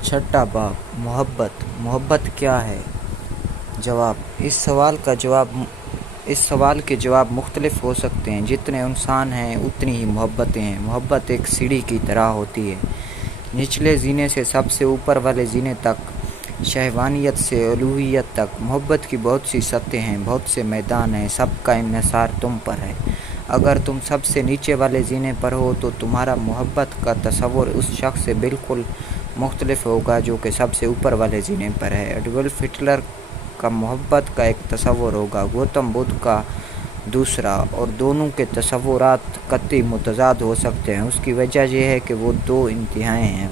छठा बाब मोहब्बत क्या है? जवाब। इस सवाल के जवाब मुख्तलिफ हो सकते हैं। जितने इंसान हैं उतनी ही मोहब्बतें हैं। मोहब्बत एक सीढ़ी की तरह होती है, निचले जीने से सबसे ऊपर वाले जीने तक, शहवानियत से उलूहियत तक। मोहब्बत की बहुत सी सतहें हैं, बहुत से मैदान हैं, सबका इन्हिसार तुम पर है। अगर तुम सबसे नीचे वाले जीने पर हो तो तुम्हारा मोहब्बत का तसव्वुर उस शख्स से बिल्कुल मुख्तलिफ होगा जो कि सबसे ऊपर वाले जीने पर है। एडोल्फ हिटलर का मोहब्बत का एक तसव्वुर होगा, गौतम बुद्ध का दूसरा, और दोनों के तसव्वुरात कतई मुतज़ाद हो सकते हैं। उसकी वजह यह है कि वो दो इंतहाएं हैं।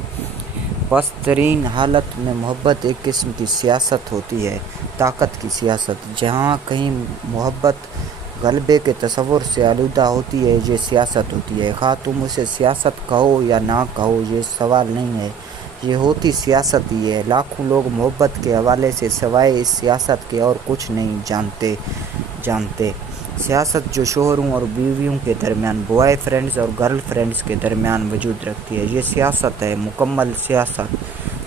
पस्तरीन हालत में मोहब्बत एक किस्म की सियासत होती है, ताकत की सियासत। जहाँ कहीं मोहब्बत गलबे के तसव्वुर से आलूदा होती है, ये सियासत होती है। खा तुम उसे सियासत कहो या ना कहो, ये सवाल नहीं है, ये होती सियासत ही है। लाखों लोग मोहब्बत के हवाले से सिवाय इस सियासत के और कुछ नहीं जानते। सियासत जो शोहरों और बीवियों के दरमियान, बॉय फ्रेंड्स और गर्ल फ्रेंड्स के दरमियान वजूद रखती है, ये सियासत है, मुकम्मल सियासत।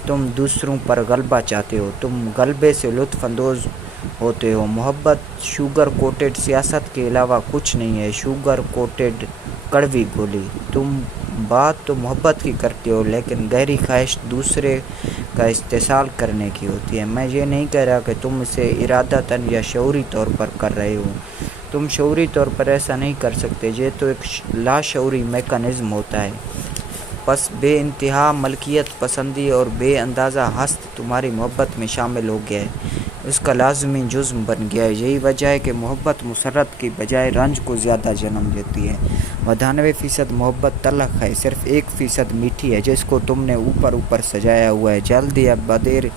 तुम दूसरों पर गलबा चाहते हो, तुम गलबे से लुत्फ़ अंदोज़ होते हो। मोहब्बत शुगर कोटेड सियासत के अलावा कुछ नहीं है, शुगर कोटेड कड़वी गोली। तुम बात तो मोहब्बत की करते हो, लेकिन गहरी ख्वाहिश दूसरे का इस्तेसाल करने की होती है। मैं ये नहीं कह रहा कि तुम इसे इरादतन या शऊरी तौर पर कर रहे हो। तुम शऊरी तौर पर ऐसा नहीं कर सकते, ये तो एक लाशऊरी मैकेनिज़्म होता है। बस बे इंतहा मलकियत पसंदी और बे अंदाज़ा हस्त तुम्हारी मोहब्बत में शामिल हो गया है, उसका लाजमी जुज़्म बन गया है। यही वजह है कि मोहब्बत मुसर्रत की बजाय रंज को ज़्यादा जन्म देती है। 92% मोहब्बत तलख है, सिर्फ 1% मीठी है, जिसको तुमने ऊपर सजाया हुआ है। जल्द या बदेर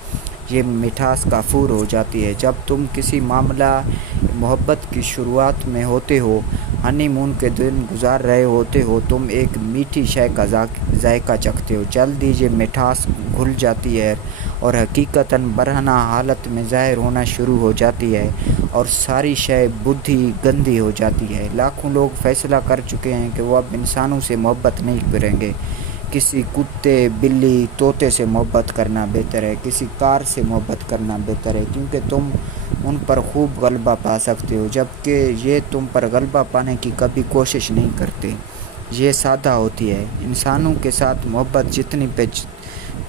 ये मिठास काफूर हो जाती है। जब तुम किसी मामला मोहब्बत की शुरुआत में होते हो, हनीमून के दिन गुजार रहे होते हो, तुम एक मीठी शय का जायका चखते हो। जल्द ही ये मिठास घुल जाती है और हकीकतन बरहना हालत में ज़ाहिर होना शुरू हो जाती है, और सारी शय बुद्धि गंदी हो जाती है। लाखों लोग फैसला कर चुके हैं कि वो अब इंसानों से मोहब्बत नहीं करेंगे। किसी कुत्ते, बिल्ली, तोते से मोहब्बत करना बेहतर है, किसी कार से मोहब्बत करना बेहतर है, क्योंकि तुम उन पर खूब गलबा पा सकते हो, जबकि ये तुम पर गलबा पाने की कभी कोशिश नहीं करते। ये सादा होती है। इंसानों के साथ मोहब्बत जितनी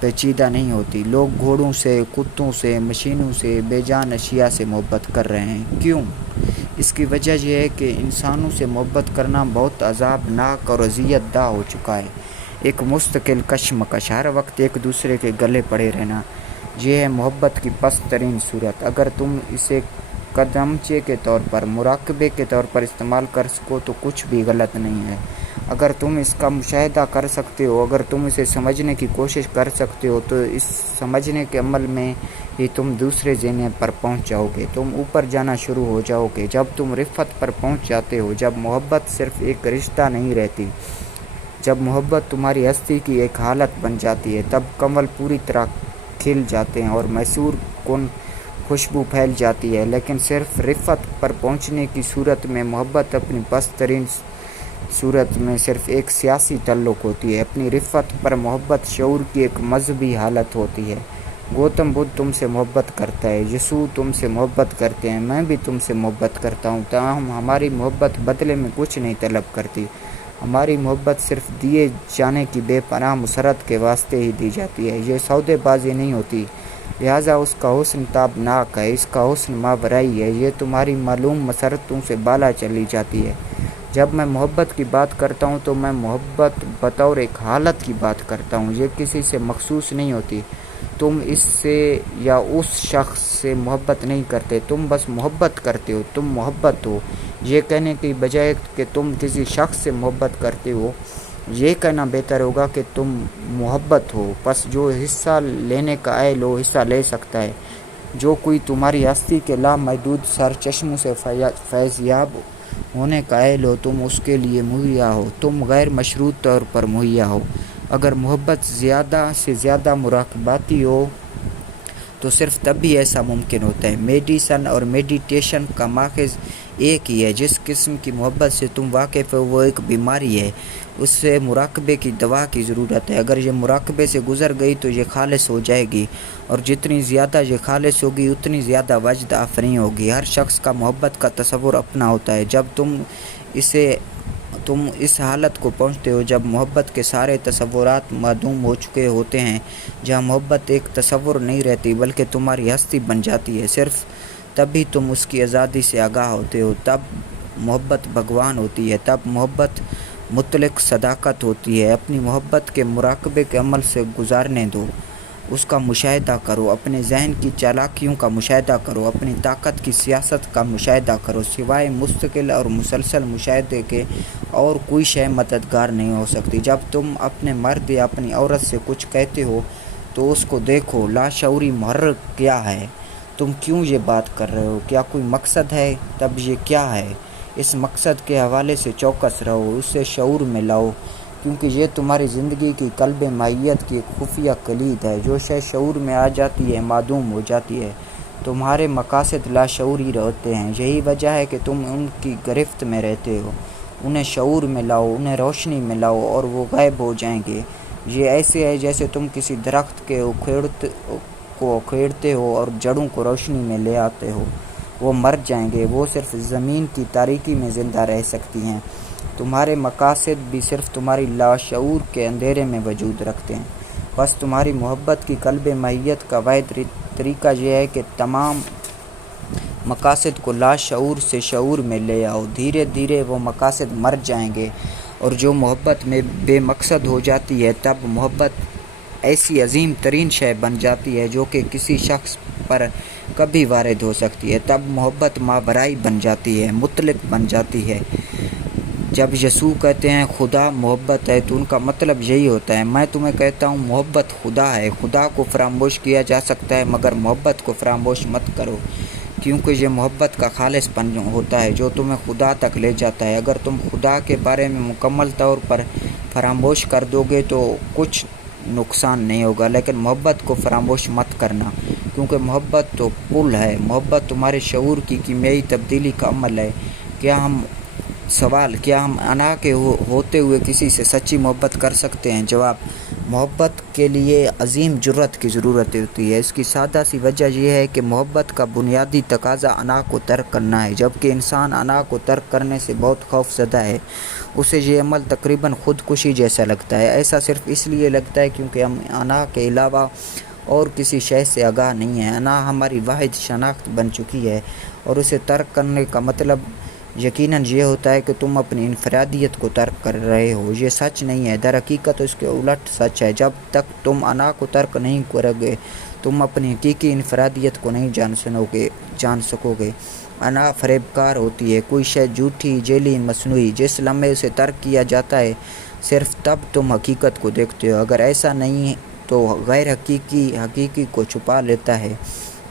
पेचीदा नहीं होती। लोग घोड़ों से, कुत्तों से, मशीनों से, बेजान अशिया से मोहब्बत कर रहे हैं। क्यों? इसकी वजह यह है कि इंसानों से मोहब्बत करना बहुत अज़ाबनाक और अज़ियत दा हो चुका है। एक मुस्तकिल कशमकश, हर वक्त एक दूसरे के गले पड़े रहना, ये है मोहब्बत की पस्त तरीन सूरत। अगर तुम इसे कदमचे के तौर पर, मुराकबे के तौर पर इस्तेमाल कर सको तो कुछ भी गलत नहीं है। अगर तुम इसका मुशाहिदा कर सकते हो, अगर तुम इसे समझने की कोशिश कर सकते हो, तो इस समझने के अमल में ही तुम दूसरे ज़ीने पर पहुंच जाओगे, तुम ऊपर जाना शुरू हो जाओगे। जब तुम रिफ़त पर पहुंच जाते हो, जब मोहब्बत सिर्फ एक रिश्ता नहीं रहती, जब मोहब्बत तुम्हारी हस्ती की एक हालत बन जाती है, तब कमल पूरी तरह खिल जाते हैं और मैसूर कुन खुशबू फैल जाती है। लेकिन सिर्फ रिफ़त पर पहुंचने की सूरत में मोहब्बत अपनी पस्त तरीन सूरत में सिर्फ एक सियासी तल्लुक़ होती है। अपनी रिफ़त पर मोहब्बत शऊर की एक मजहबी हालत होती है। गौतम बुद्ध तुमसे मोहब्बत करता है, यीशु तुमसे मोहब्बत करते हैं, मैं भी तुमसे मोहब्बत करता हूँ। ताहम हमारी मोहब्बत बदले में कुछ नहीं तलब करती। हमारी मोहब्बत सिर्फ दिए जाने की बेपनाह मुसरत के वास्ते ही दी जाती है। ये सौदेबाजी नहीं होती, लिहाजा उसका हुस्न ताबनाक है, इसका हुस्न मावराई है। ये तुम्हारी मालूम मसरतों से बाला चली जाती है। जब मैं मोहब्बत की बात करता हूँ तो मैं मोहब्बत बतौर एक हालत की बात करता हूँ, ये किसी से मखसूस नहीं होती। तुम इससे या उस शख्स से मोहब्बत नहीं करते, तुम बस मोहब्बत करते हो, तुम मोहब्बत हो। ये कहने की बजाय कि तुम किसी शख्स से मोहब्बत करते हो, ये कहना बेहतर होगा कि तुम मोहब्बत हो। बस जो हिस्सा लेने का अहल हो हिस्सा ले सकता है। जो कोई तुम्हारी हस्ती के लामहदूद सरचश्मों से फैज़याब होने का अहल हो, तुम उसके लिए मुहैया हो, तुम गैर मशरूत तौर पर मुहैया हो। अगर मोहब्बत ज़्यादा से ज़्यादा मुराकबाती हो तो सिर्फ तभी ऐसा मुमकिन होता है। मेडिसन और मेडिटेशन का माखज़ एक ही है। जिस किस्म की मोहब्बत से तुम वाकिफ़ हो वो एक बीमारी है। اس سے مراقبے کی دوا کی ضرورت ہے۔ اگر یہ مراقبے سے گزر گئی تو یہ خالص ہو جائے گی، اور جتنی زیادہ یہ خالص ہوگی اتنی زیادہ وجد آفرین ہوگی۔ ہر شخص کا محبت کا تصور اپنا ہوتا ہے۔ جب تم اس حالت کو پہنچتے ہو جب محبت کے سارے تصورات معدوم ہو چکے ہوتے ہیں، جہاں محبت ایک تصور نہیں رہتی بلکہ تمہاری ہستی بن جاتی ہے، صرف تبھی تم اس کی آزادی سے آگاہ ہوتے ہو۔ تب محبت بھگوان ہوتی ہے، تب محبت مطلق صداقت ہوتی ہے۔ اپنی محبت کے مراقبے کے عمل سے گزارنے دو، اس کا مشاہدہ کرو، اپنے ذہن کی چالاکیوں کا مشاہدہ کرو، اپنی طاقت کی سیاست کا مشاہدہ کرو۔ سوائے مستقل اور مسلسل مشاہدے کے اور کوئی شے مددگار نہیں ہو سکتی۔ جب تم اپنے مرد یا اپنی عورت سے کچھ کہتے ہو تو اس کو دیکھو، لاشعوری محرک کیا ہے، تم کیوں یہ بات کر رہے ہو، کیا کوئی مقصد ہے، تب یہ کیا ہے۔ اس مقصد کے حوالے سے چوکس رہو، اسے شعور میں لاؤ، کیونکہ یہ تمہاری زندگی کی قلب ماہیت کی ایک خفیہ کلید ہے۔ جو شے شعور میں آ جاتی ہے معدوم ہو جاتی ہے۔ تمہارے مقاصد لاشعوری رہتے ہیں، یہی وجہ ہے کہ تم ان کی گرفت میں رہتے ہو۔ انہیں شعور میں لاؤ، انہیں روشنی میں لاؤ، اور وہ غائب ہو جائیں گے۔ یہ ایسے ہے جیسے تم کسی درخت کے اکھیڑتے ہو اور جڑوں کو روشنی میں لے آتے ہو۔ وہ مر جائیں گے، وہ صرف زمین کی تاریکی میں زندہ رہ سکتی ہیں۔ تمہارے مقاصد بھی صرف تمہاری لاشعور کے اندھیرے میں وجود رکھتے ہیں۔ بس تمہاری محبت کی قلب ماہیت کا واحد طریقہ یہ ہے کہ تمام مقاصد کو لاشعور سے شعور میں لے آؤ۔ دھیرے دھیرے وہ مقاصد مر جائیں گے، اور جو محبت میں بے مقصد ہو جاتی ہے، تب محبت ایسی عظیم ترین شے بن جاتی ہے جو کہ کسی شخص پر کبھی وارد ہو سکتی ہے۔ تب محبت ماورائی بن جاتی ہے، مطلق بن جاتی ہے۔ جب یسوع کہتے ہیں خدا محبت ہے تو ان کا مطلب یہی ہوتا ہے۔ میں تمہیں کہتا ہوں محبت خدا ہے۔ خدا کو فراموش کیا جا سکتا ہے مگر محبت کو فراموش مت کرو، کیونکہ یہ محبت کا خالص پن ہوتا ہے جو تمہیں خدا تک لے جاتا ہے۔ اگر تم خدا کے بارے میں مکمل طور پر فراموش کر دو گے تو کچھ نقصان نہیں ہوگا، لیکن محبت کو فراموش مت کرنا، کیونکہ محبت تو پل ہے۔ محبت تمہارے شعور کی کیمیائی تبدیلی کا عمل ہے۔ کیا ہم انا کے ہوتے ہوئے کسی سے سچی محبت کر سکتے ہیں؟ جواب: محبت کے لیے عظیم جرأت کی ضرورت ہوتی ہے۔ اس کی سادہ سی وجہ یہ ہے کہ محبت کا بنیادی تقاضا انا کو ترک کرنا ہے، جبکہ انسان انا کو ترک کرنے سے بہت خوف زدہ ہے۔ اسے یہ عمل تقریباً خودکشی جیسا لگتا ہے۔ ایسا صرف اس لیے لگتا ہے کیونکہ ہم انا کے علاوہ اور کسی شے سے آگاہ نہیں ہیں۔ انا ہماری واحد شناخت بن چکی ہے، اور اسے ترک کرنے کا مطلب یقیناً یہ ہوتا ہے کہ تم اپنی انفرادیت کو ترک کر رہے ہو۔ یہ سچ نہیں ہے، در حقیقت اس کے الٹ سچ ہے۔ جب تک تم انا کو ترک نہیں کرو گے تم اپنی حقیقی انفرادیت کو نہیں جان سکو گے۔ انا فریبکار ہوتی ہے، کوئی شے جھوٹی، جعلی، مصنوعی۔ جس لمحے اسے ترک کیا جاتا ہے صرف تب تم حقیقت کو دیکھتے ہو۔ اگر ایسا نہیں تو غیر حقیقی کو چھپا لیتا ہے۔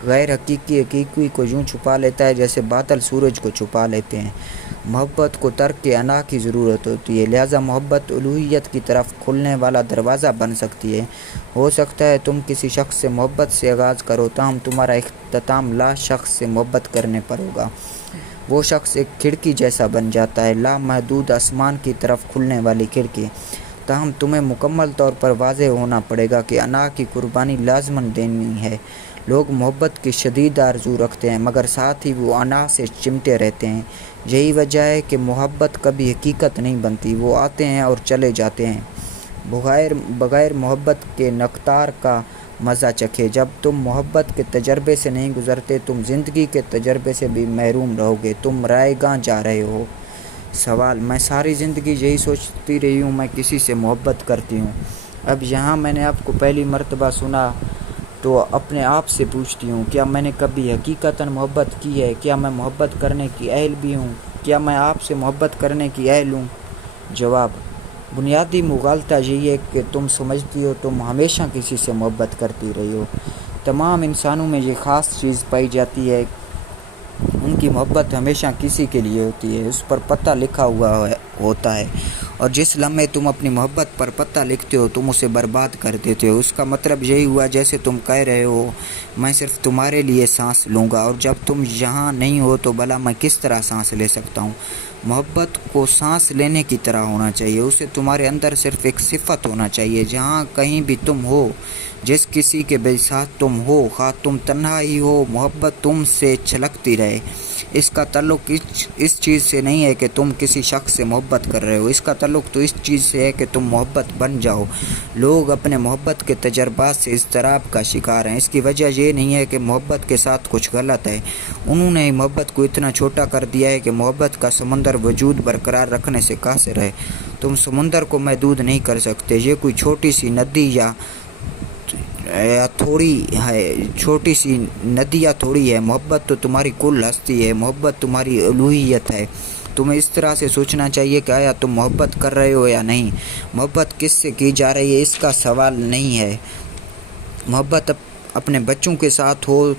غیر حقیقی کو یوں چھپا لیتا ہے جیسے بادل سورج کو چھپا لیتے ہیں۔ محبت کو ترک کے انا کی ضرورت ہوتی ہے، لہذا محبت الوہیت کی طرف کھلنے والا دروازہ بن سکتی ہے۔ ہو سکتا ہے تم کسی شخص سے محبت سے آغاز کرو، تاہم تمہارا اختتام لا شخص سے محبت کرنے پر ہوگا۔ وہ شخص ایک کھڑکی جیسا بن جاتا ہے، لامحدود آسمان کی طرف کھلنے والی کھڑکی۔ تاہم تمہیں مکمل طور پر واضح ہونا پڑے گا کہ انا کی قربانی لازماً دینی ہے۔ لوگ محبت کی شدید آرزو رکھتے ہیں مگر ساتھ ہی وہ انا سے چمٹے رہتے ہیں۔ یہی وجہ ہے کہ محبت کبھی حقیقت نہیں بنتی۔ وہ آتے ہیں اور چلے جاتے ہیں۔ بغیر محبت کے نکتار کا مزہ چکھے۔ جب تم محبت کے تجربے سے نہیں گزرتے تم زندگی کے تجربے سے بھی محروم رہو گے۔ تم رائے گاں جا رہے ہو۔ سوال: میں ساری زندگی یہی سوچتی رہی ہوں میں کسی سے محبت کرتی ہوں۔ اب یہاں میں نے آپ کو پہلی مرتبہ سنا تو اپنے آپ سے پوچھتی ہوں، کیا میں نے کبھی حقیقتاً محبت کی ہے؟ کیا میں محبت کرنے کی اہل بھی ہوں؟ کیا میں آپ سے محبت کرنے کی اہل ہوں؟ جواب: بنیادی مغالطہ یہی ہے کہ تم سمجھتی ہو تم ہمیشہ کسی سے محبت کرتی رہی ہو۔ تمام انسانوں میں یہ خاص چیز پائی جاتی ہے، ان کی محبت ہمیشہ کسی کے لیے ہوتی ہے، اس پر پتہ لکھا ہوا ہوتا ہے، اور جس لمحے تم اپنی محبت پر پتہ لکھتے ہو تم اسے برباد کر دیتے ہو۔ اس کا مطلب یہی ہوا جیسے تم کہہ رہے ہو میں صرف تمہارے لیے سانس لوں گا، اور جب تم یہاں نہیں ہو تو بھلا میں کس طرح سانس لے سکتا ہوں؟ मोहब्बत को सांस लेने की तरह होना चाहिए। उसे तुम्हारे अंदर सिर्फ एक सिफत होना चाहिए। जहाँ कहीं भी तुम हो, जिस किसी के भी साथ तुम हो, खा तुम तन्हा ही हो, मोहब्बत तुम से छलकती रहे। इसका ताल्लुक इस चीज़ से नहीं है कि तुम किसी शख्स से मोहब्बत कर रहे हो। इसका ताल्लुक तो इस चीज़ से है कि तुम मोहब्बत बन जाओ। लोग अपने मोहब्बत के तजर्बात से इज़्तिराब का शिकार हैं। इसकी वजह ये नहीं है कि मोहब्बत के साथ कुछ गलत है। उन्होंने मोहब्बत को इतना छोटा कर दिया है कि मोहब्बत का समंदर वजूद बरकरार रखने से कासिर है। तुम समंदर को महदूद नहीं कर सकते। ये कोई छोटी सी नदी या थोड़ी है। मोहब्बत तो तुम्हारी कुल हस्ती है। मोहब्बत तुम्हारी उलूहियत है। तुम्हें इस तरह से सोचना चाहिए कि आया तुम मोहब्बत कर रहे हो या नहीं। मोहब्बत किससे की जा रही है इसका सवाल नहीं है। मोहब्बत अपने बच्चों के साथ हो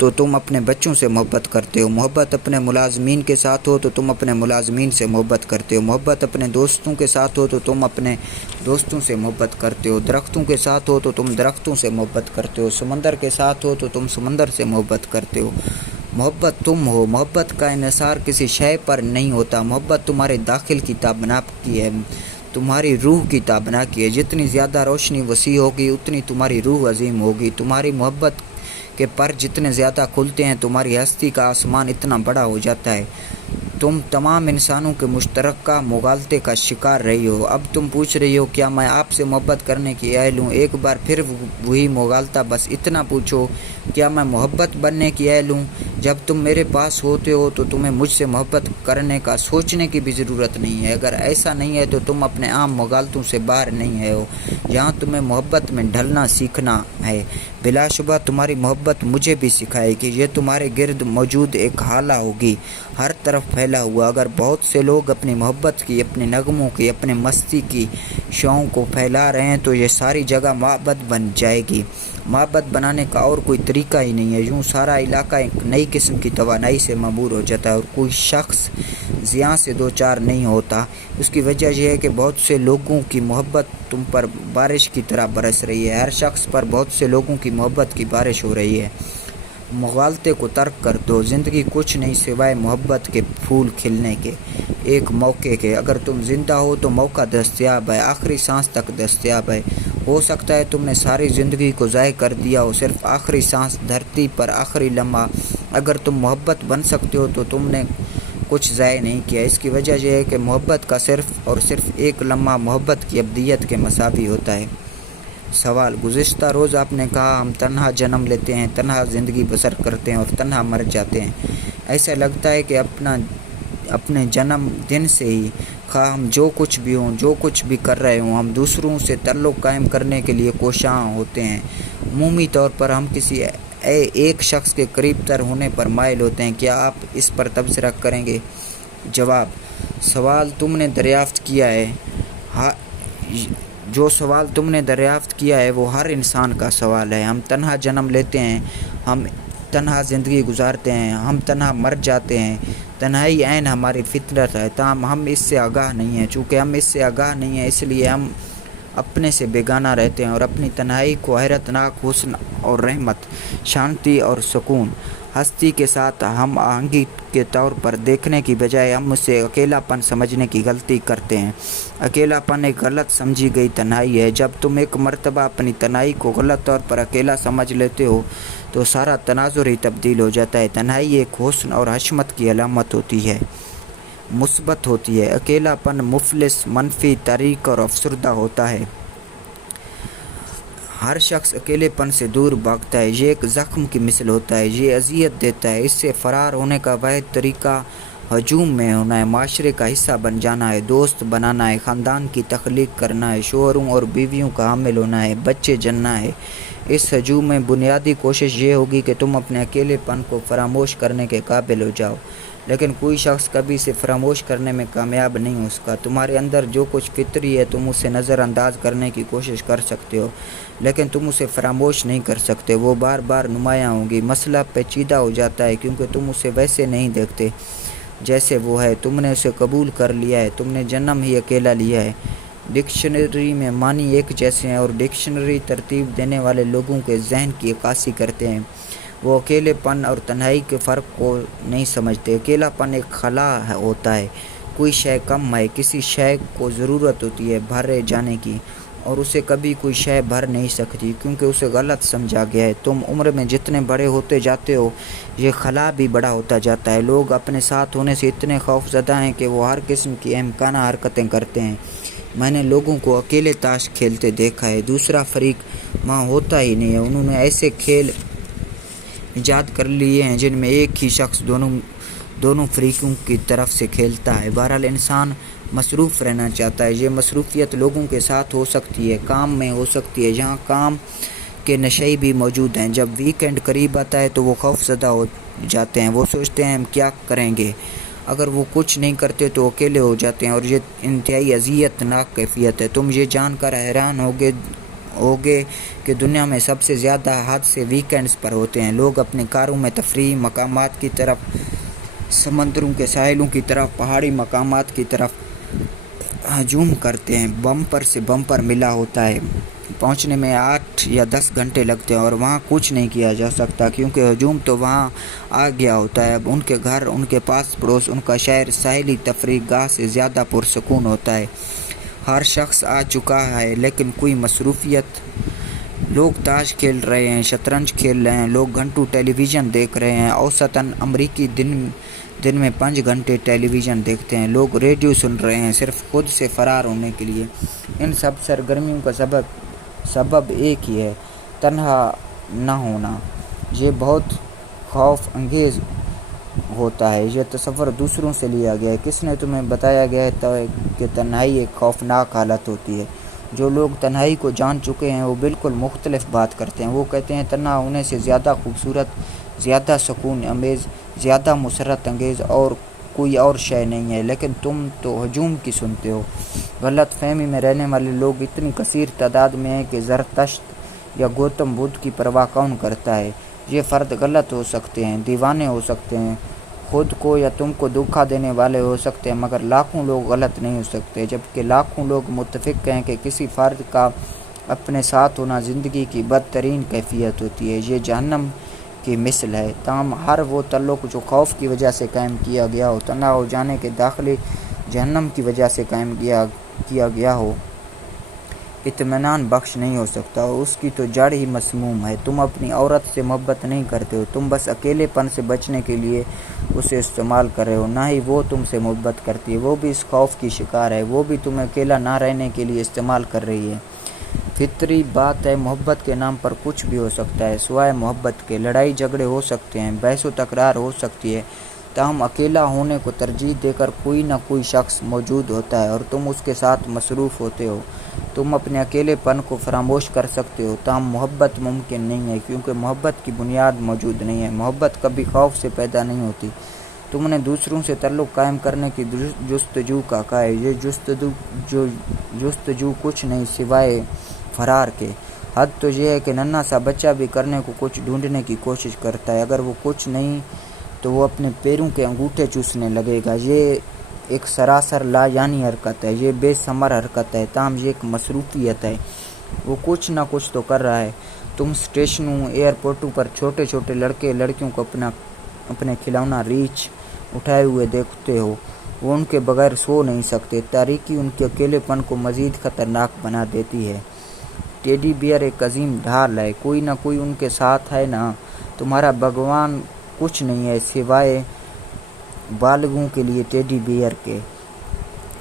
तो तुम अपने बच्चों से मोहब्बत करते हो। मोहब्बत अपने मुलाजमीन के साथ हो तो तुम अपने मुलाजमीन से मोहब्बत करते हो। मोहब्बत अपने दोस्तों के साथ हो तो तुम अपने दोस्तों से मोहब्बत करते हो। दरख्तों के साथ हो तो तुम दरख्तों से मोहब्बत करते हो। समंदर के साथ हो तो तुम समंदर से मोहब्बत करते हो। मोहब्बत तुम हो। मोहब्बत का इन्हिसार किसी शय पर नहीं होता। मोहब्बत तुम्हारे दाखिल की ताबना की है, तुम्हारी रूह की ताबना की है। जितनी ज़्यादा रोशनी वसी होगी उतनी तुम्हारी रूह अजीम होगी। तुम्हारी मोहब्बत के पर जितने ज़्यादा खुलते हैं तुम्हारी हस्ती का आसमान इतना बड़ा हो जाता है। तुम तमाम इंसानों के मुश्तरका मुगालते का शिकार रही हो। अब तुम पूछ रही हो क्या मैं आपसे मोहब्बत करने की अहल हूँ। एक बार फिर वही मुगालता, बस इतना पूछो क्या मैं मोहब्बत बनने की अहल हूँ। जब तुम मेरे पास होते हो तो तुम्हें मुझसे मोहब्बत करने का सोचने की भी ज़रूरत नहीं है। अगर ऐसा नहीं है तो तुम अपने आम मुगालतों से बाहर नहीं है हो। यहाँ तुम्हें मोहब्बत में ढलना सीखना है। बिलाशुबा तुम्हारी मोहब्बत मुझे भी सिखाएगी। ये तुम्हारे गिर्द मौजूद एक हाला होगी, हर तरफ फैला हुआ। अगर बहुत से लोग अपनी मोहब्बत की, अपने नगमों की, अपने मस्ती की शौक़ को फैला रहे हैं तो ये सारी जगह माबद बन जाएगी। माबद बनाने का और कोई तरीका ही नहीं है। यूँ सारा इलाका एक नई किस्म की तवानाई से मबूर हो जाता है और कोई शख्स ज़िया से दो चार नहीं होता। उसकी वजह यह है कि बहुत से लोगों की मोहब्बत तुम पर बारिश की तरह बरस रही है। हर शख्स पर बहुत से लोगों की मोहब्बत की बारिश हो रही है। मुगालते को तर्क कर दो। ज़िंदगी कुछ नहीं सिवाय मोहब्बत के फूल खिलने के, एक मौके के। अगर तुम ज़िंदा हो तो मौका दस्तयाब है, आखिरी सांस तक दस्तयाब है। हो सकता है तुमने सारी ज़िंदगी को ज़ाय कर दिया हो, सिर्फ आखिरी सांस, धरती पर आखिरी लम्हा। अगर तुम मोहब्बत बन सकते हो तो तुमने कुछ ज़ाय नहीं किया। इसकी वजह यह है कि मोहब्बत का सिर्फ और सिर्फ एक लम्हा मोहब्बत की अब्दियत के मसावी होता है। सवाल: गुज़िश्ता रोज़ आपने कहा हम तन्हा जन्म लेते हैं, तन्हा ज़िंदगी बसर करते हैं और तन्हा मर जाते हैं। ऐसा लगता है कि अपने जन्म दिन से ही खा हम जो कुछ भी हों, जो कुछ भी कर रहे हों, हम दूसरों से ताल्लुक़ कायम करने के लिए कोशां होते हैं। अमूमी तौर पर हम किसी एक शख्स के करीब तर होने पर माइल होते हैं। क्या आप इस पर तबसरा करेंगे? जवाब: सवाल तुमने दरियाफ़्त किया है, जो सवाल तुमने दरियाफ़्त किया है वो हर इंसान का सवाल है। हम तन्हा जन्म लेते हैं, हम तन्हा ज़िंदगी गुजारते हैं, हम तन्हा मर जाते हैं। तन्हाई ऐन हमारी फितरत है, ताहम हम इससे आगाह नहीं हैं। चूँकि हम इससे आगाह नहीं हैं इसलिए हम अपने से बेगाना रहते हैं और अपनी तन्हाई को हैरतनाक हुस्न और रहमत, शांति और सुकून, हस्ती के साथ हम आहंगी के तौर पर देखने की बजाय हम उसे अकेलापन समझने की गलती करते हैं। अकेलापन एक गलत समझी गई तन्हाई है। जब तुम एक मर्तबा अपनी तन्हाई को गलत तौर पर अकेला समझ लेते हो तो सारा तनाजुर ही तब्दील हो जाता है। तन्हाई एक हुस्न और हशमत की अलामत होती है, मुस्बत होती है। अकेलापन मुफलिस, मनफी, तारीक और अफसरदा होता है। हर शख्स अकेलेपन से दूर भागता है। ये एक ज़ख्म की मिसल होता है, ये अजियत देता है। इससे फ़रार होने का वाहिद तरीका हजूम में होना है, माशरे का हिस्सा बन जाना है, दोस्त बनाना है, ख़ानदान की तख्लीक करना है, शोहरों और बीवियों का हामिल होना है, बच्चे जन्ना है। इस हजूम में बुनियादी कोशिश ये होगी कि तुम अपने अकेलेपन को फरामोश करने के काबिल हो जाओ, लेकिन कोई शख्स कभी इसे फरामोश करने में कामयाब नहीं हो सका। तुम्हारे अंदर जो कुछ फितरी है तुम उसे नज़रअंदाज करने की कोशिश कर सकते हो, लेकिन तुम उसे फरामोश नहीं कर सकते। वो बार बार नुमायाँ होगी। मसला पेचीदा हो जाता है क्योंकि तुम उसे वैसे नहीं देखते जैसे वो है। तुमने उसे कबूल कर लिया है, तुमने जन्म ही अकेला लिया है। डिक्शनरी में मानी एक जैसे हैं और डिक्शनरी तरतीब देने वाले लोगों के जहन की अक्कासी करते हैं। वो अकेलेपन और तन्हाई के फ़र्क को नहीं समझते। अकेलापन एक खला होता है کوئی شے کم ہے، کسی شے کو ضرورت ہوتی ہے بھرے جانے کی، اور اسے کبھی کوئی شے بھر نہیں سکتی کیونکہ اسے غلط سمجھا گیا ہے۔ تم عمر میں جتنے بڑے ہوتے جاتے ہو یہ خلا بھی بڑا ہوتا جاتا ہے۔ لوگ اپنے ساتھ ہونے سے اتنے خوف زدہ ہیں کہ وہ ہر قسم کی احمقانہ حرکتیں کرتے ہیں۔ میں نے لوگوں کو اکیلے تاش کھیلتے دیکھا ہے، دوسرا فریق وہاں ہوتا ہی نہیں ہے۔ انہوں نے ایسے کھیل ایجاد کر لیے ہیں جن میں ایک ہی شخص دونوں فریقوں کی طرف سے کھیلتا ہے۔ بہرحال انسان مصروف رہنا چاہتا ہے۔ یہ مصروفیت لوگوں کے ساتھ ہو سکتی ہے، کام میں ہو سکتی ہے جہاں کام کے نشئی بھی موجود ہیں۔ جب ویکینڈ قریب آتا ہے تو وہ خوف زدہ ہو جاتے ہیں۔ وہ سوچتے ہیں ہم کیا کریں گے۔ اگر وہ کچھ نہیں کرتے تو اکیلے ہو جاتے ہیں، اور یہ انتہائی اذیت ناک کیفیت ہے۔ تم یہ جان کر حیران ہوگے کہ دنیا میں سب سے زیادہ حادثے ویکینڈز پر ہوتے ہیں۔ لوگ اپنے کاروں میں تفریحی مقامات کی طرف، سمندروں کے ساحلوں کی طرف، پہاڑی مقامات کی طرف ہجوم کرتے ہیں۔ بمپر سے بمپر ملا ہوتا ہے، پہنچنے میں 8 یا 10 گھنٹے لگتے ہیں اور وہاں کچھ نہیں کیا جا سکتا کیونکہ ہجوم تو وہاں آ گیا ہوتا ہے۔ اب ان کے گھر، ان کے پاس پڑوس، ان کا شہر ساحلی تفریح گاہ سے زیادہ پرسکون ہوتا ہے۔ ہر شخص آ چکا ہے لیکن کوئی مصروفیت۔ لوگ تاش کھیل رہے ہیں، شطرنج کھیل رہے ہیں، لوگ گھنٹوں ٹیلی ویژن دیکھ رہے ہیں۔ اوسطاً امریکی دن میں 5 گھنٹے ٹیلی ویژن دیکھتے ہیں۔ لوگ ریڈیو سن رہے ہیں صرف خود سے فرار ہونے کے لیے۔ ان سب سرگرمیوں کا سبب ایک ہی ہے، تنہا نہ ہونا۔ یہ بہت خوف انگیز ہوتا ہے۔ یہ تصور دوسروں سے لیا گیا ہے۔ کس نے تمہیں بتایا گیا ہے کہ تنہائی ایک خوفناک حالت ہوتی ہے؟ جو لوگ تنہائی کو جان چکے ہیں وہ بالکل مختلف بات کرتے ہیں۔ وہ کہتے ہیں تنہا ہونے سے زیادہ خوبصورت، زیادہ سکون امیز، زیادہ مسرت انگیز اور کوئی اور شے نہیں ہے۔ لیکن تم تو ہجوم کی سنتے ہو۔ غلط فہمی میں رہنے والے لوگ اتنی کثیر تعداد میں ہیں کہ زرتشت یا گوتم بدھ کی پرواہ کون کرتا ہے؟ یہ فرد غلط ہو سکتے ہیں، دیوانے ہو سکتے ہیں، خود کو یا تم کو دھوکہ دینے والے ہو سکتے ہیں، مگر لاکھوں لوگ غلط نہیں ہو سکتے۔ جبکہ لاکھوں لوگ متفق ہیں کہ کسی فرد کا اپنے ساتھ ہونا زندگی کی بدترین کیفیت ہوتی ہے، یہ جہنم کی مثل ہے۔ تاہم ہر وہ تعلق جو خوف کی وجہ سے قائم کیا گیا ہو، تنہا ہو جانے کے داخلی جہنم کی وجہ سے قائم کیا گیا ہو، اطمینان بخش نہیں ہو سکتا۔ اس کی تو جڑ ہی مسموم ہے۔ تم اپنی عورت سے محبت نہیں کرتے ہو، تم بس اکیلے پن سے بچنے کے لیے اسے استعمال کر رہے ہو۔ نہ ہی وہ تم سے محبت کرتی ہے، وہ بھی اس خوف کی شکار ہے، وہ بھی تمہیں اکیلا نہ رہنے کے لیے استعمال کر رہی ہے۔ فطری بات ہے، محبت کے نام پر کچھ بھی ہو سکتا ہے سوائے محبت کے۔ لڑائی جھگڑے ہو سکتے ہیں، بحث و تکرار ہو سکتی ہے، تاہم اکیلا ہونے کو ترجیح دے کر کوئی نہ کوئی شخص موجود ہوتا ہے اور تم اس کے ساتھ مصروف ہوتے ہو۔ تم اپنے اکیلے پن کو فراموش کر سکتے ہو، تاہم محبت ممکن نہیں ہے کیونکہ محبت کی بنیاد موجود نہیں ہے۔ محبت کبھی خوف سے پیدا نہیں ہوتی۔ تم نے دوسروں سے تعلق قائم کرنے کی جستجو کا کہا ہے۔ یہ جستجو کچھ نہیں سوائے فرار کے۔ حد تو یہ ہے کہ ننھا سا بچہ بھی کرنے کو کچھ ڈھونڈنے کی کوشش کرتا ہے، اگر وہ کچھ نہیں تو وہ اپنے پیروں کے انگوٹھے چوسنے لگے گا۔ یہ ایک سراسر لا یعنی حرکت ہے، یہ بے ثمر حرکت ہے، تاہم یہ ایک مصروفیت ہے۔ وہ کچھ نہ کچھ تو کر رہا ہے۔ تم اسٹیشنوں، ایئرپورٹوں پر چھوٹے چھوٹے لڑکے لڑکیوں کو اپنے کھلونا ریچھ اٹھائے ہوئے دیکھتے ہو۔ وہ ان کے بغیر سو نہیں سکتے۔ تاریکی ان کے اکیلے پن کو مزید خطرناک بنا دیتی ہے۔ ٹیڈی بیئر ایک عظیم ڈھال ہے، کوئی نہ کوئی ان کے ساتھ ہے نا۔ تمہارا بھگوان کچھ نہیں ہے سوائے بالغوں کے لیے ٹیڈی بیئر کے۔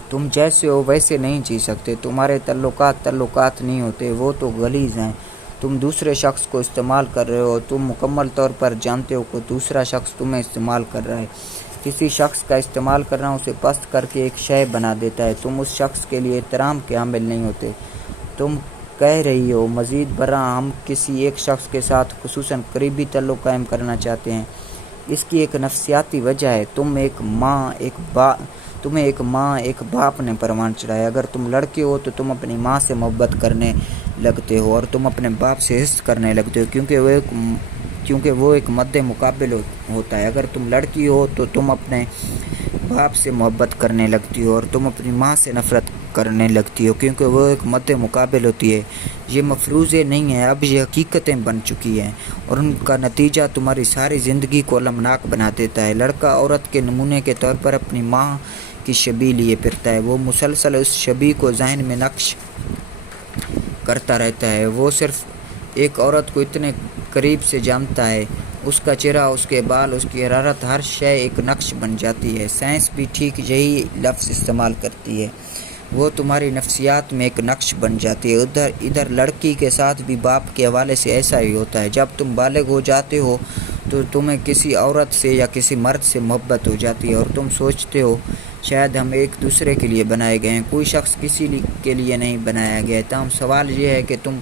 تم جیسے ہو ویسے نہیں جی سکتے۔ تمہارے تعلقات نہیں ہوتے، وہ تو غلیظ ہیں۔ تم دوسرے شخص کو استعمال کر رہے ہو، تم مکمل طور پر جانتے ہو کہ دوسرا شخص تمہیں استعمال کر رہا ہے۔ کسی شخص کا استعمال کرنا اسے پست کر کے ایک شے بنا دیتا ہے۔ تم اس شخص کے لیے احترام کے حامل نہیں ہوتے۔ تم کہہ رہی ہو مزید برآں ہم کسی ایک شخص کے ساتھ خصوصاً قریبی تعلق قائم کرنا چاہتے ہیں۔ اس کی ایک نفسیاتی وجہ ہے۔ تمہیں ایک ماں ایک باپ نے پروان چڑھایا۔ اگر تم لڑکے ہو تو تم اپنی ماں سے محبت کرنے لگتے ہو اور تم اپنے باپ سے حسد کرنے لگتے ہو کیونکہ وہ ایک مد مقابل ہوتا ہے۔ اگر تم لڑکی ہو تو تم اپنے باپ سے محبت کرنے لگتی ہو اور تم اپنی ماں سے نفرت کرنے لگتی ہو کیونکہ وہ ایک مد مقابل ہوتی ہے۔ یہ مفروضے نہیں ہیں، اب یہ حقیقتیں بن چکی ہیں اور ان کا نتیجہ تمہاری ساری زندگی کو المناک بنا دیتا ہے۔ لڑکا عورت کے نمونے کے طور پر اپنی ماں की शबीह लिए फिरता है। वो मुसलसल उस शबीह को जहन में नक्श करता रहता है। वो सिर्फ एक औरत को इतने करीब से जानता है, उसका चेहरा, उसके बाल, उसकी हरारत, हर शय एक नक्श बन जाती है। साइंस भी ठीक यही लफ्ज़ इस्तेमाल करती है। वो तुम्हारी नफ्सियात में एक नक्श बन जाती है। इधर लड़की के साथ भी बाप के हवाले से ऐसा ही होता है। जब तुम बालिग हो जाते हो तो तुम्हें किसी औरत से या किसी मर्द से मोहब्बत हो जाती है और तुम सोचते हो शायद हम एक दूसरे के लिए बनाए गए हैं, कोई शख्स किसी के लिए नहीं बनाया गया है। तमाम सवाल ये है कि तुम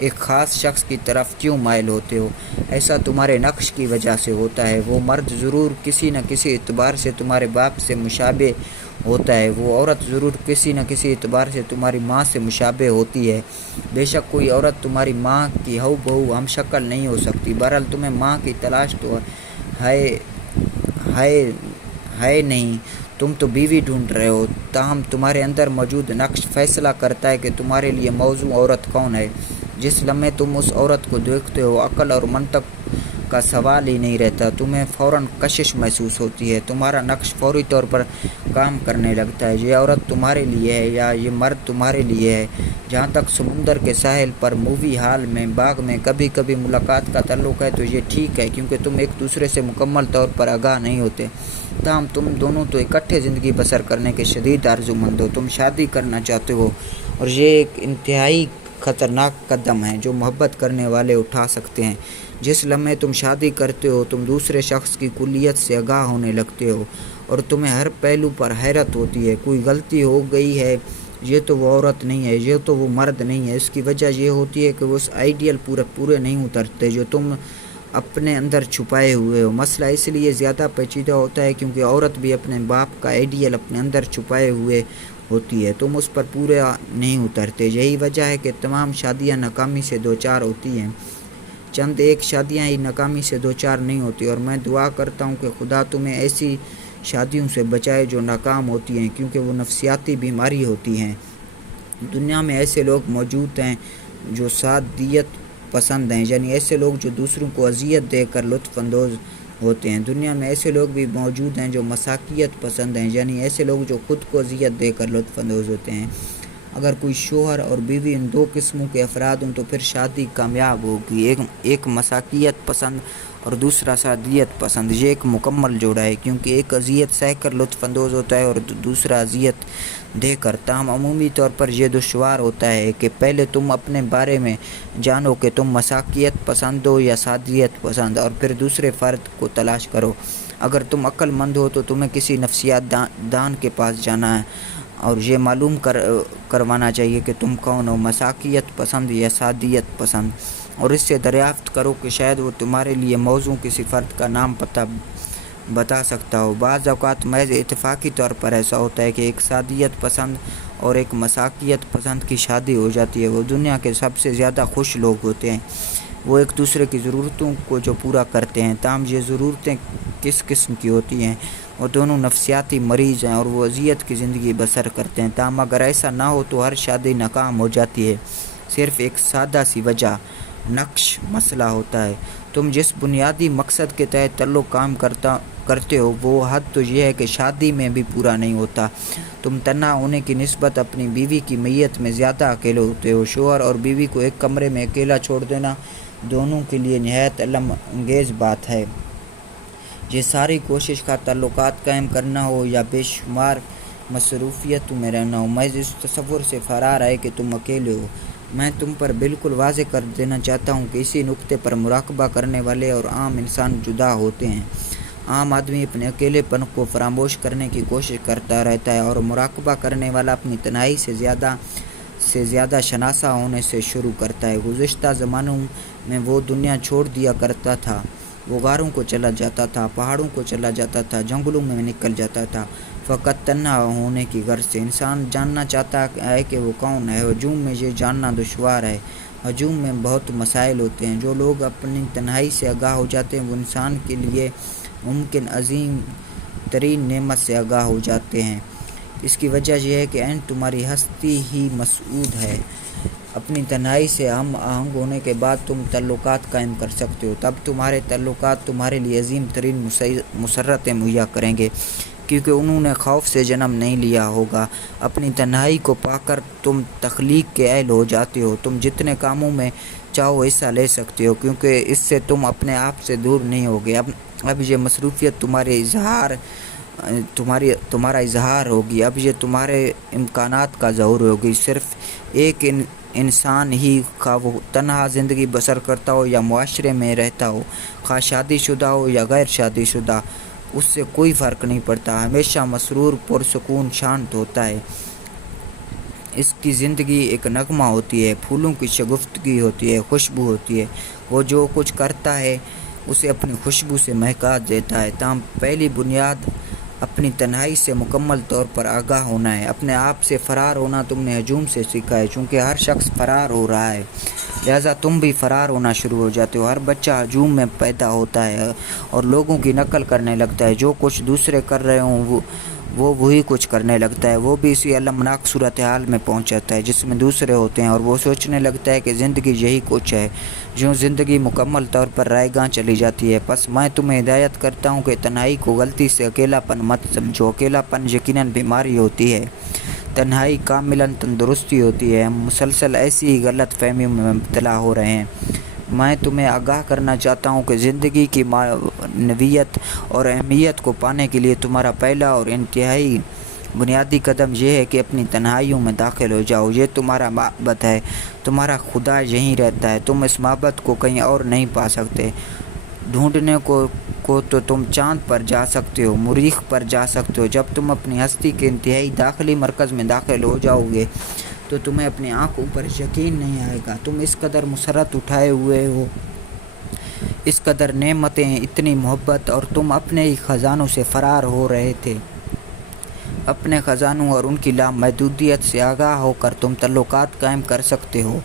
एक ख़ास शख्स की तरफ क्यों माइल होते हो। ऐसा तुम्हारे नक्श की वजह से होता है। वो मर्द ज़रूर किसी न किसी एतबार से तुम्हारे बाप से मुशाबे होता है। वो औरत ज़रूर किसी न किसी एतबार से तुम्हारी माँ से मुशाबे होती है। बेशक कोई औरत तुम्हारी माँ की हऊ बहू हम शक्ल नहीं हो सकती। बहरहाल तुम्हें माँ की तलाश तो है नहीं, तुम तो बीवी ढूंढ रहे हो। ताहम तुम्हारे अंदर मौजूद नक्श फैसला करता है कि तुम्हारे लिए मौजू औरत कौन है। जिस लम्हे तुम उस औरत को देखते हो, अक्ल और मंतक का सवाल ही नहीं रहता, तुम्हें फ़ौरन कशिश महसूस होती है। तुम्हारा नक्श फौरी तौर पर काम करने लगता है। ये औरत तुम्हारे लिए है या ये मर्द तुम्हारे लिए है। जहाँ तक समुंदर के साहिल पर, मूवी हाल में, बाग में कभी कभी मुलाकात का ताल्लुक़ है तो ये ठीक है, क्योंकि तुम एक दूसरे से मुकम्मल तौर पर आगाह नहीं होते। ताहम तुम दोनों तो इकट्ठे ज़िंदगी बसर करने के शदीद आरज़ूमंद हो। तुम शादी करना चाहते हो और ये एक इंतहाई ख़तरनाक कदम है जो मोहब्बत करने वाले उठा सकते हैं। जिस लम्हे तुम शादी करते हो तुम दूसरे शख्स की कुलियत से आगाह होने लगते हो और तुम्हें हर पहलू पर हैरत होती है। कोई गलती हो गई है, ये तो वो औरत नहीं है, ये तो वो मर्द नहीं है। इसकी वजह ये होती है कि वो उस आइडियल पूरे नहीं उतरते जो तुम अपने अंदर छुपाए हुए हो। मसला इसलिए ज़्यादा पेचीदा होता है क्योंकि औरत भी अपने बाप का आइडियल अपने अंदर छुपाए हुए होती है। तुम उस पर पूरे नहीं उतरते। यही वजह है कि तमाम शादियां नाकामी से दो चार होती हैं। चंद एक शादियां ही नाकामी से दो चार नहीं होती। और मैं दुआ करता हूं कि खुदा तुम्हें ऐसी शादियों से बचाए जो नाकाम होती हैं, क्योंकि वो नफसियाती बीमारी होती हैं। दुनिया में ऐसे लोग मौजूद हैं जो सादियत पसंद हैं, यानी ऐसे लोग जो दूसरों को अजियत देकर लुत्फ़अंदोज़ होते हैं। दुनिया में ऐसे लोग भी मौजूद हैं जो मसाकियत पसंद हैं, यानी ऐसे लोग जो ख़ुद को अजियत देकर लुत्फ़अंदोज़ होते हैं। अगर कोई शोहर और बीवी इन दो किस्मों के अफराद हों तो फिर शादी कामयाब होगी। एक मसाकियत पसंद और दूसरा सादियत पसंद, ये एक मुकम्मल जोड़ा है, क्योंकि एक अजियत सह कर लुत्फ़अंदोज़ होता है और दूसरा अजियत दे कर। ताहम अमूमी तौर पर यह दुश्वार होता है कि पहले तुम अपने बारे में जानो कि तुम मसाकियत पसंद हो या सादियत पसंद, और फिर दूसरे फ़र्द को तलाश करो। अगर तुम अक्लमंद हो तो तुम्हें किसी नफ्सियात दान के पास जाना है और ये मालूम करवाना चाहिए कि तुम कौन हो, मसाकियत पसंद या सादियत पसंद, और इससे दरियाफ्त करो कि शायद वो तुम्हारे लिए मौजू किसी फ़र्द का नाम पता बता सकता हो। बाज़ औक़ात महज इत्तेफ़ाक़ी तौर पर ऐसा होता है कि एक सादियत पसंद और एक मसाकियत पसंद की शादी हो जाती है। वो दुनिया के सबसे ज़्यादा खुश लोग होते हैं। वो एक दूसरे की ज़रूरतों को जो पूरा करते हैं। ताहम ये ज़रूरतें किस किस्म की होती हैं? वो दोनों नफसियाती मरीज़ हैं और वो अज़ियत की ज़िंदगी बसर करते हैं। ताहम अगर ऐसा ना हो तो हर शादी नाकाम हो जाती है। सिर्फ़ एक सादा सी वजह, नक्श मसला होता है। तुम जिस बुनियादी मकसद के तहत तल्लुक़ काम करते हो वो हद तो ये है कि शादी में भी पूरा नहीं होता। तुम तन्हा होने की निस्बत अपनी बीवी की मैयत में ज़्यादा अकेले होते हो। शोहर और बीवी को एक कमरे में अकेला छोड़ देना दोनों के लिए निहायत अलम अंगेज़ बात है। ये सारी कोशिश का ताल्लुकात कायम करना हो या बेशुमार मसरूफियतों में रहना हो, महज इस तसव्वुर से फ़रार है कि तुम अकेले हो। मैं तुम पर बिल्कुल वाज़े कर देना चाहता हूँ कि इसी नुक्ते पर मुराकबा करने वाले और आम इंसान जुदा होते हैं। आम आदमी अपने अकेलेपन को फरामोश करने की कोशिश करता रहता है और मुराकबा करने वाला अपनी तन्हाई से ज़्यादा शनासा होने से शुरू करता है। गुज़िश्ता ज़मानों में वो दुनिया छोड़ दिया करता था। वो गारों को चला जाता था, पहाड़ों को चला जाता था, जंगलों में निकल जाता था, फ़कत तन्हा होने की गर्ज से। इंसान जानना चाहता है कि वो कौन है। हजूम में ये जानना दुश्वार है। हजूम में बहुत मसाइल होते हैं। जो लोग अपनी तन्हाई से आगाह हो जाते हैं वो इंसान के लिए मुमकिन अजीम तरीन नेमत से आगाह हो जाते हैं। इसकी वजह यह है कि एन तुम्हारी हस्ती ही मसऊद है। अपनी तन्हाई से हम आहंग होने के बाद तुम तल्लुकात कायम कर सकते हो। तब तुम्हारे तल्लुकात तुम्हारे लिए अजीम तरीन मुसर्रतें मुहैया करेंगे। کیونکہ انہوں نے خوف سے جنم نہیں لیا ہوگا۔ اپنی تنہائی کو پا کر تم تخلیق کے اہل ہو جاتے ہو۔ تم جتنے کاموں میں چاہو حصہ لے سکتے ہو، کیونکہ اس سے تم اپنے آپ سے دور نہیں ہوگے۔ اب یہ مصروفیت تمہارا اظہار ہوگی، اب یہ تمہارے امکانات کا ظہور ہوگی۔ صرف ایک انسان ہی، خواہ وہ تنہا زندگی بسر کرتا ہو یا معاشرے میں رہتا ہو، خواہ شادی شدہ ہو یا غیر شادی شدہ، اس سے کوئی فرق نہیں پڑتا، ہمیشہ مسرور، پرسکون، شانت ہوتا ہے۔ اس کی زندگی ایک نغمہ ہوتی ہے، پھولوں کی شگفتگی ہوتی ہے، خوشبو ہوتی ہے۔ وہ جو کچھ کرتا ہے اسے اپنی خوشبو سے مہکا دیتا ہے۔ تاہم پہلی بنیاد اپنی تنہائی سے مکمل طور پر آگاہ ہونا ہے۔ اپنے آپ سے فرار ہونا تم نے ہجوم سے سیکھا ہے، چونکہ ہر شخص فرار ہو رہا ہے، لہٰذا تم بھی فرار ہونا شروع ہو جاتے ہو۔ ہر بچہ ہجوم میں پیدا ہوتا ہے اور لوگوں کی نقل کرنے لگتا ہے۔ جو کچھ دوسرے کر رہے ہوں وہ وہی کچھ کرنے لگتا ہے۔ وہ بھی اسی المناک صورتحال میں پہنچ جاتا ہے جس میں دوسرے ہوتے ہیں، اور وہ سوچنے لگتا ہے کہ زندگی یہی کچھ ہے۔ جو زندگی مکمل طور پر رائے گاں چلی جاتی ہے۔ بس میں تمہیں ہدایت کرتا ہوں کہ تنہائی کو غلطی سے اکیلا پن مت سمجھو۔ اکیلا پن یقیناً بیماری ہوتی ہے، تنہائی کاملاً تندرستی ہوتی ہے۔ ہم مسلسل ایسی ہی غلط فہمیوں میں مبتلا ہو رہے ہیں۔ میں تمہیں آگاہ کرنا چاہتا ہوں کہ زندگی کی معنویت اور اہمیت کو پانے کے لیے تمہارا پہلا اور انتہائی بنیادی قدم یہ ہے کہ اپنی تنہائیوں میں داخل ہو جاؤ۔ یہ تمہارا معبد ہے، تمہارا خدا یہیں رہتا ہے۔ تم اس معبد کو کہیں اور نہیں پا سکتے۔ ڈھونڈنے کو تو تم چاند پر جا سکتے ہو، مریخ پر جا سکتے ہو۔ جب تم اپنی ہستی کے انتہائی داخلی مرکز میں داخل ہو جاؤ گے تو تمہیں اپنی آنکھوں پر یقین نہیں آئے گا۔ تم اس قدر مسرت اٹھائے ہوئے ہو، اس قدر نعمتیں، اتنی محبت، اور تم اپنے ہی خزانوں سے فرار ہو رہے تھے۔ اپنے خزانوں اور ان کی لامحدودیت سے آگاہ ہو کر تم تعلقات قائم کر سکتے ہو،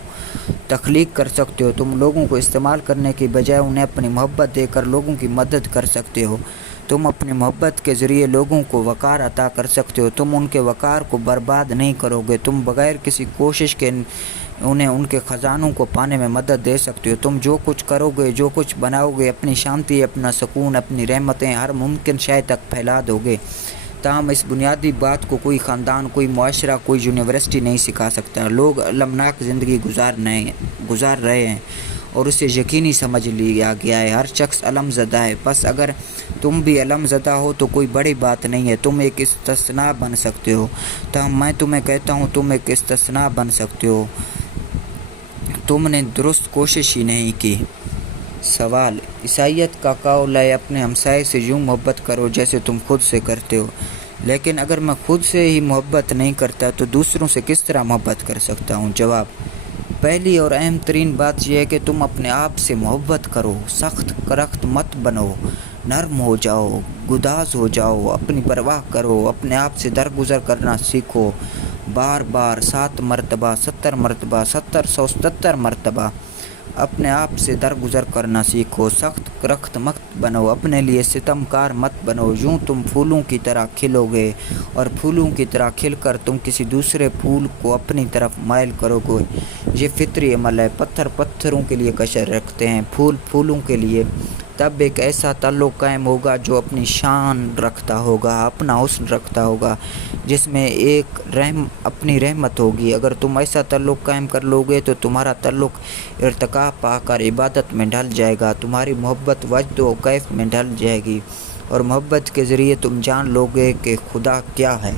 تخلیق کر سکتے ہو۔ تم لوگوں کو استعمال کرنے کی بجائے انہیں اپنی محبت دے کر لوگوں کی مدد کر سکتے ہو۔ تم اپنی محبت کے ذریعے لوگوں کو وقار عطا کر سکتے ہو۔ تم ان کے وقار کو برباد نہیں کرو گے۔ تم بغیر کسی کوشش کے انہیں ان کے خزانوں کو پانے میں مدد دے سکتے ہو۔ تم جو کچھ کرو گے، جو کچھ بناؤ گے، اپنی شانتی، اپنا سکون، اپنی رحمتیں ہر ممکن شے تک پھیلا دو گے۔ تاہم اس بنیادی بات کو کوئی خاندان، کوئی معاشرہ، کوئی یونیورسٹی نہیں سکھا سکتا۔ لوگ المناک زندگی گزار رہے ہیں اور اسے یقینی سمجھ لیا گیا ہے۔ ہر شخص علم زدہ ہے۔ بس اگر تم بھی علم زدہ ہو تو کوئی بڑی بات نہیں ہے، تم ایک استثناء بن سکتے ہو۔ تاہم میں تمہیں کہتا ہوں تم ایک استثناء بن سکتے ہو۔ تم نے درست کوشش ہی نہیں کی۔ سوال: عیسائیت کا قول ہے اپنے ہمسائے سے یوں محبت کرو جیسے تم خود سے کرتے ہو، لیکن اگر میں خود سے ہی محبت نہیں کرتا تو دوسروں سے کس طرح محبت کر سکتا ہوں؟ جواب: پہلی اور اہم ترین بات یہ ہے کہ تم اپنے آپ سے محبت کرو۔ سخت کرخت مت بنو، نرم ہو جاؤ، گداز ہو جاؤ، اپنی پرواہ کرو، اپنے آپ سے درگزر کرنا سیکھو۔ بار بار 7 مرتبہ، 70 مرتبہ، 777 مرتبہ اپنے آپ سے درگزر کرنا سیکھو۔ سخت کرخت مت بنو، اپنے لیے ستم کار مت بنو۔ یوں تم پھولوں کی طرح کھلو گے اور پھولوں کی طرح کھل کر تم کسی دوسرے پھول کو اپنی طرف مائل کرو گے۔ یہ فطری عمل ہے۔ پتھر پتھروں کے لیے کشر رکھتے ہیں، پھول پھولوں کے لیے۔ تب ایک ایسا تعلق قائم ہوگا جو اپنی شان رکھتا ہوگا، اپنا حسن رکھتا ہوگا، جس میں ایک اپنی رحمت ہوگی۔ اگر تم ایسا تعلق قائم کر لو گے تو تمہارا تعلق ارتقاء پا کر عبادت میں ڈھل جائے گا، تمہاری محبت وجد و کیف میں ڈھل جائے گی، اور محبت کے ذریعے تم جان لو گے کہ خدا کیا ہے۔